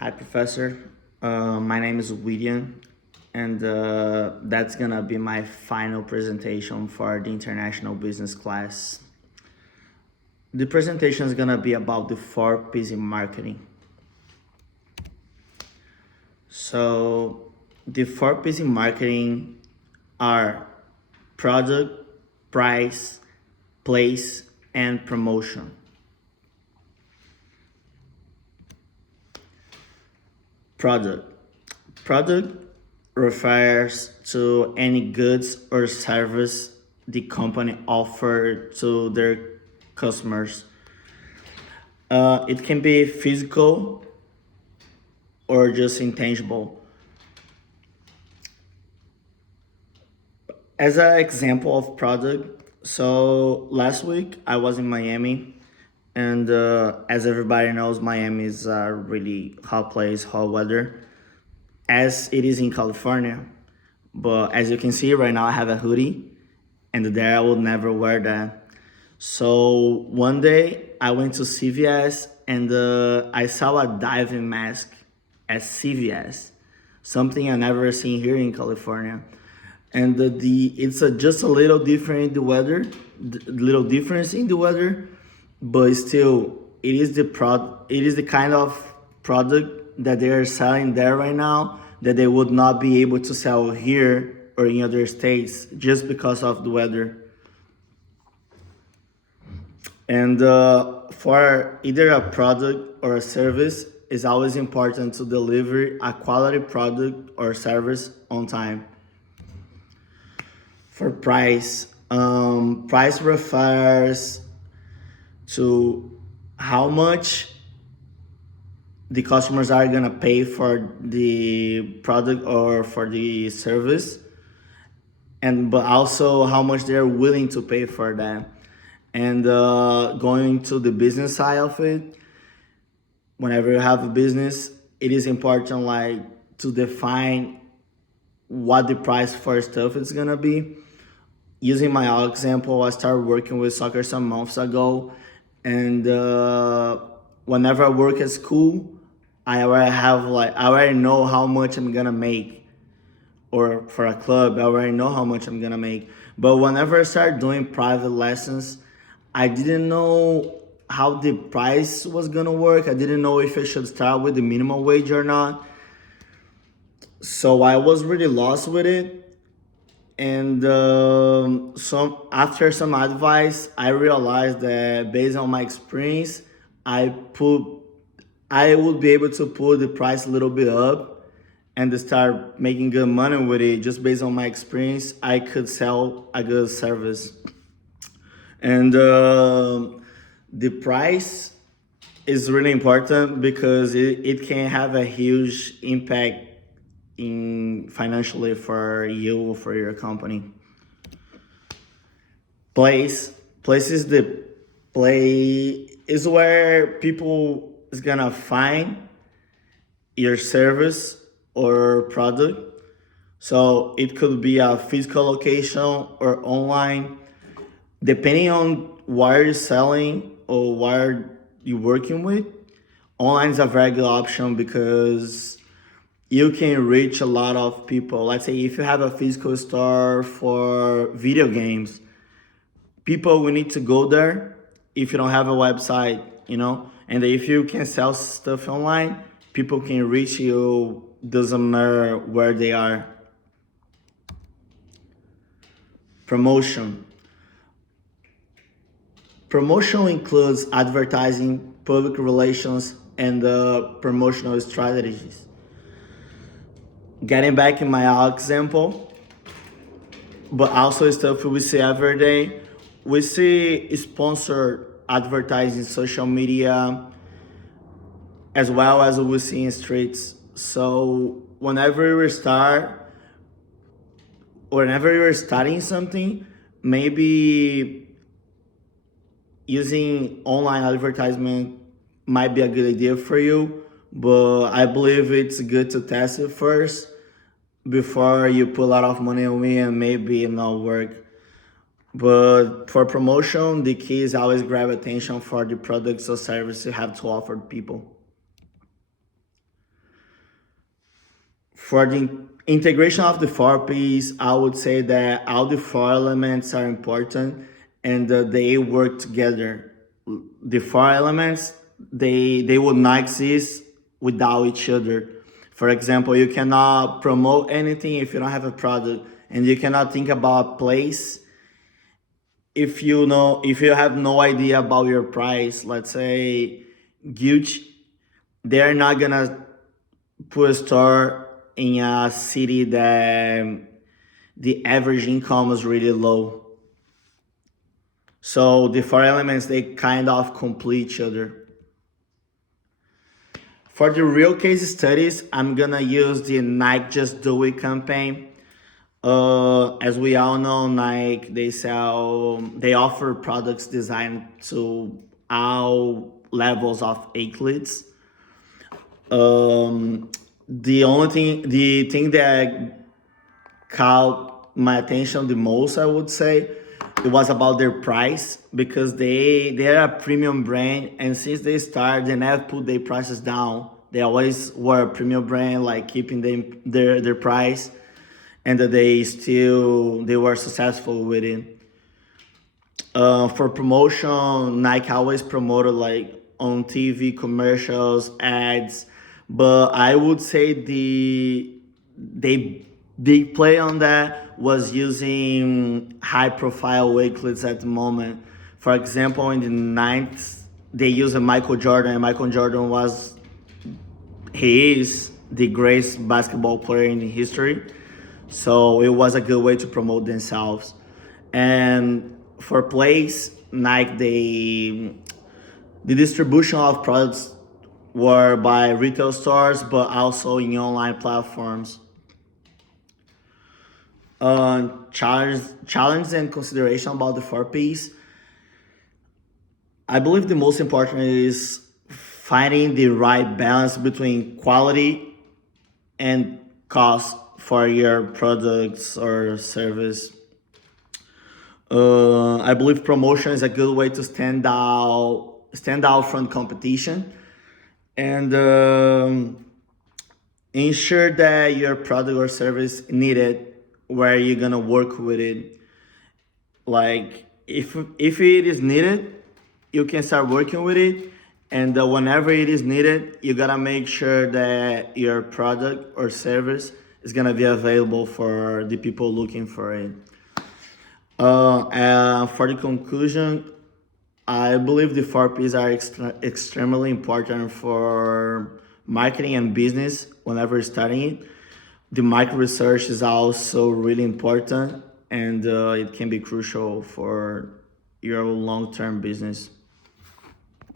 Hi, Professor. My name is William, and that's gonna be my final presentation for the international business class. The presentation is gonna be about the four P's in marketing. So, the four P's in marketing are product, price, place, and promotion. Product. Product refers to any goods or service the company offer to their customers. It can be physical or just intangible. As an example of product, so last week I was in Miami, and as everybody knows, Miami is a really hot place, hot weather, as it is in California. But as you can see right now, I have a hoodie, and there I would never wear that. So one day I went to CVS and I saw a diving mask at CVS, something I never seen here in California. And it's just a little different in the weather, little difference in the weather, but still it is the kind of product that they are selling there right now that they would not be able to sell here or in other states just because of the weather. And for either a product or a service, it's always important to deliver a quality product or service on time. For price, price refers to how much the customers are gonna pay for the product or for the service, and but also how much they're willing to pay for that. And going to the business side of it, whenever you have a business, it is important like to define what the price for stuff is gonna be. Using my example, I started working with soccer some months ago, and whenever I work at school, I already know how much I'm gonna make, or for a club, I already know how much I'm gonna make. But whenever I started doing private lessons, I didn't know how the price was gonna work. I didn't know if I should start with the minimum wage or not. So I was really lost with it. And after some advice, I realized that based on my experience, I put I would be able to put the price a little bit up and start making good money with it. Just based on my experience, I could sell a good service. And the price is really important because it can have a huge impact in financially for you, for your company. Place place is the play is where people is gonna find your service or product. So it could be a physical location or online, depending on what you're selling or what you're working with. Online is a very good option because you can reach a lot of people. Let's say if you have a physical store for video games, people will need to go there if you don't have a website, and if you can sell stuff online, people can reach you, doesn't matter where they are. Promotion. Promotion includes advertising, public relations, and promotional strategies. Getting back in my example, but also stuff we see every day. We see sponsored advertising, social media, as well as we see in streets. So whenever you're starting something, maybe using online advertisement might be a good idea for you, but I believe it's good to test it first before you put a lot of money on it and maybe it not work. But for promotion, the key is always grab attention for the products or services you have to offer people. For the integration of the four P's, I would say that all the four elements are important and they work together. The four elements, they would not exist without each other. For example, you cannot promote anything if you don't have a product, and you cannot think about place if you have no idea about your price. Let's say Gucci, they're not gonna put a store in a city that the average income is really low. So the four elements, they kind of complete each other. For the real case studies, I'm gonna use the Nike Just Do It campaign. As we all know, Nike, they offer products designed to all levels of athletes. Um, the thing that caught my attention the most, I would say, it was about their price, because they're a premium brand, and since they started, they never put their prices down. They always were a premium brand, like keeping their price, and that they were successful with it. For promotion, Nike always promoted like on TV commercials, ads, but I would say they big play on that was using high profile athletes at the moment. For example, in the ninth, they used a Michael Jordan, and Michael Jordan he is the greatest basketball player in history. So it was a good way to promote themselves. And for plays, Nike, the distribution of products were by retail stores, but also in online platforms. Challenge and consideration about the four P's. I believe the most important is finding the right balance between quality and cost for your products or service. I believe promotion is a good way to stand out from competition, and ensure that your product or service needed where you're gonna work with it. Like if it is needed, you can start working with it, and whenever it is needed, you gotta make sure that your product or service is gonna be available for the people looking for it. For the conclusion, I believe the four P's are extremely important for marketing and business whenever starting it. The market research is also really important, and it can be crucial for your long term business.